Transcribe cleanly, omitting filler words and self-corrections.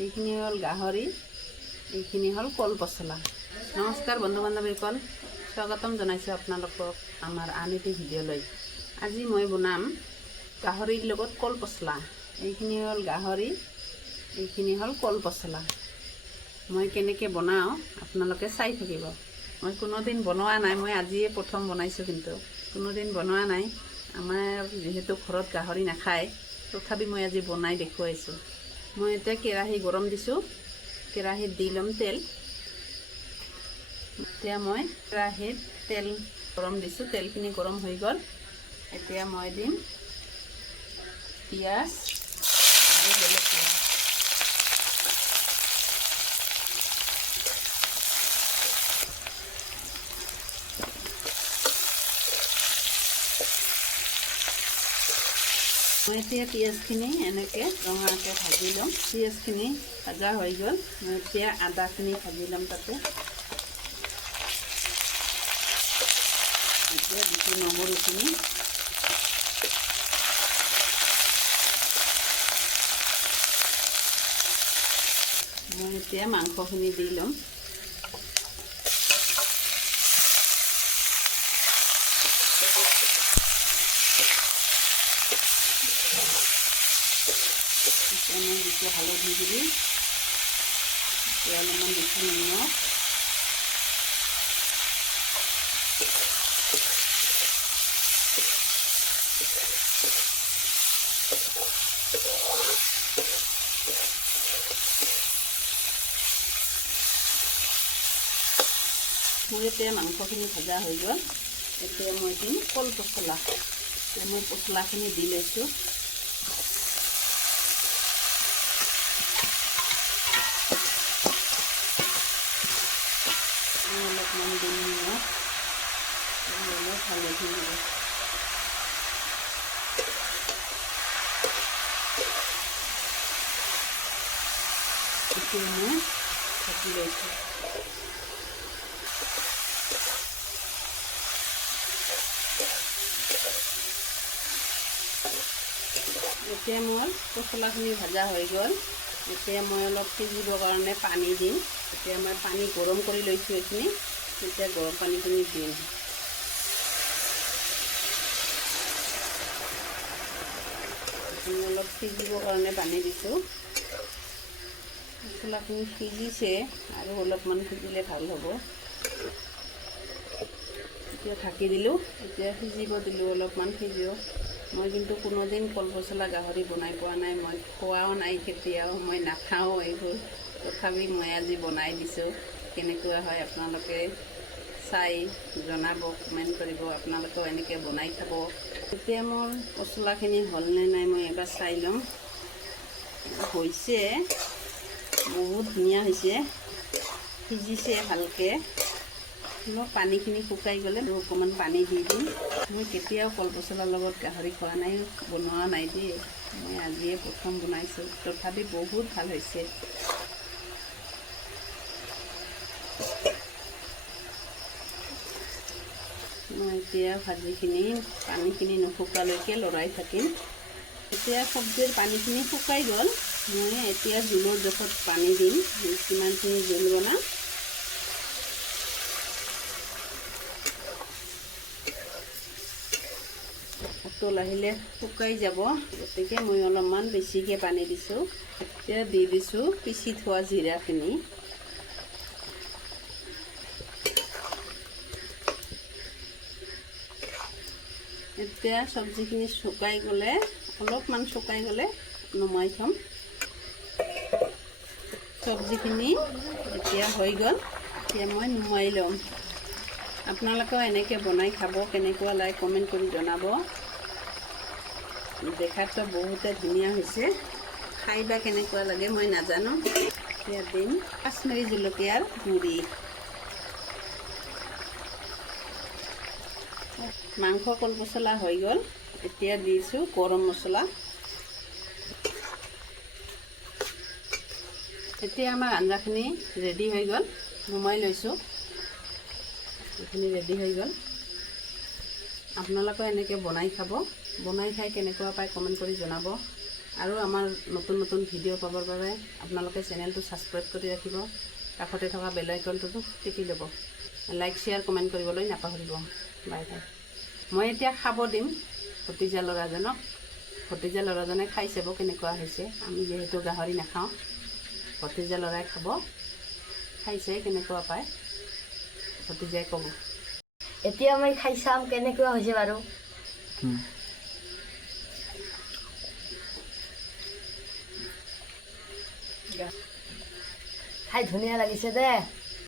এইখিনি হল গাহৰি, এইখিনি হল কল পচলা। নমস্কাৰ বন্ধু বান্ধৱীসকল, স্বাগতম জনাইছোঁ আপোনালোকক আমাৰ আন এটি ভিডিঅ'লৈ। আজি মই বনাম গাহৰিৰ লগত কল পচলা। এইখিনি হল গাহৰি, এইখিনি হল কল পচলা। মই কেনেকৈ বনাওঁ আপোনালোকে চাই থাকিব। মই কোনোদিন বনোৱা নাই, মই আজিয়ে প্ৰথম বনাইছোঁ, কিন্তু কোনোদিন বনোৱা নাই। আমাৰ যিহেতু ঘৰত গাহৰি নাখায়, তথাপি মই আজি বনাই দেখুৱাইছোঁ। মই এতিয়া কেৰাহী গৰম দিছোঁ, কেৰাহীত দি ল'ম তেল। এতিয়া মই কেৰাহীত তেল গৰম দিছোঁ, তেলখিনি গৰম হৈ গ'ল। এতিয়া মই দিম পিঁয়াজ আৰু জলকীয়া। মই এতিয়া পিঁয়াজখিনি এনেকৈ ৰঙাকৈ ভাজি ল'ম। পিঁয়াজখিনি ভাজা হৈ গ'ল, মই এতিয়া আদাখিনি ভাজি ল'ম তাতে। এতিয়া দিছোঁ নহৰুখিনি, মই এতিয়া মাংসখিনি দি ল'ম। মই দিছোঁ হালধি গুড়ি, এতিয়া অলপমান দিছোঁ নিমখ, মোৰ এতিয়া মাংসখিনি ভজা হৈ গ'ল। এতিয়া মই দিম কল পচলা। এতিয়া মই পচলাখিনি দি লৈছোঁ। অলপমান দিম নিমখ, অলপ হালধি গুড়ি। এতিয়া মই ঢাকি লৈছোঁ। এতিয়া মোৰ পচলাখিনি ভজা হৈ গ'ল। এতিয়া মই অলপ সিজিবৰ কাৰণে পানী দিম। এতিয়া মই পানী গৰম কৰি লৈছোঁ এইখিনি, এতিয়া গৰম পানীখিনি দিম। অলপ সিজিবৰ কাৰণে পানী দিছোঁ। পচলাখিনি সিজিছে, আৰু অলপমান সিজিলে ভাল হ'ব। এতিয়া ঢাকি দিলোঁ, এতিয়া সিজিব দিলোঁ, অলপমান সিজক। মই কিন্তু কোনোদিন কল পচলা গাহৰি বনাই পোৱা নাই, মই খোৱাও নাই কেতিয়াও, মই নাখাওঁ এইবোৰ। তথাপি মই আজি বনাই দিছোঁ। কেনেকুৱা হয় আপোনালোকে চাই জনাব, কমেণ্ট কৰিব। আপোনালোকেও এনেকৈ বনাই খাব। এতিয়া মোৰ পচলাখিনি হ'লনে নাই মই এবাৰ চাই ল'ম। হৈছে, বহুত ধুনীয়া হৈছে, সিজিছে ভালকৈ। অলপ পানীখিনি শুকাই গ'লে অকণমান পানী দি দিম। মই কেতিয়াও কল পচলাৰ লগত গাহৰি খোৱা নাই, বনোৱা নাই দেই। মই আজিয়ে প্ৰথম বনাইছোঁ, তথাপি বহুত ভাল হৈছে। মই এতিয়া ভাজিখিনি পানীখিনি নুশুকালৈকে লৰাই থাকিম। এতিয়া চব্জিৰ পানীখিনি শুকাই গ'ল। মই এতিয়া জোলৰ জোখত পানী দিম, কিমানখিনি জোল বনাম। উতল আহিলে শুকাই যাব, গতিকে মই অলপমান বেছিকৈ পানী দিছোঁ। এতিয়া দি দিছোঁ পিচি থোৱা জিৰাখিনি। এতিয়া চব্জিখিনি শুকাই গ'লে, অলপমান শুকাই গ'লে নমাই থ'ম। চব্জিখিনি এতিয়া হৈ গ'ল, এতিয়া মই নমাই ল'ম। আপোনালোকেও এনেকৈ বনাই খাব, কেনেকুৱা লাগে কমেণ্ট কৰি জনাব। দেখাততো বহুতে ধুনীয়া হৈছে, খাই বা কেনেকুৱা লাগে মই নাজানো। এতিয়া দিম কাশ্মীৰী জলকীয়াৰ গুড়ি। মাংস কল পচলা হৈ গ'ল। এতিয়া দিছোঁ গৰম মছলা। এতিয়া আমাৰ আঞ্জাখিনি ৰেডি হৈ গ'ল, নমাই লৈছোঁ। এইখিনি ৰেডি হৈ গ'ল। আপোনালোকে এনেকৈ বনাই খাব, বনাই খাই কেনেকুৱা পায় কমেণ্ট কৰি জনাব। আৰু আমাৰ নতুন নতুন ভিডিঅ' পাবৰ বাবে আপোনালোকে চেনেলটো ছাবস্ক্ৰাইব কৰি ৰাখিব, কাষতে থকা বেল আইকনটো টিপি ল'ব, লাইক শ্বেয়াৰ কমেণ্ট কৰিবলৈ নাপাহৰিব। Bye bye. মই এতিয়া খাব দিম ভতিজা ল'ৰাজনক। ভতিজা ল'ৰাজনে খাই চাব কেনেকুৱা হৈছে। আমি যিহেতু গাহৰি নাখাওঁ, ভতিজা ল'ৰাই খাব, খাইছে কেনেকুৱা পায় ভতিজাই ক'ব। এতিয়া মই খাই চাম কেনেকুৱা হৈছে বাৰু। খাই ধুনীয়া লাগিছে দে।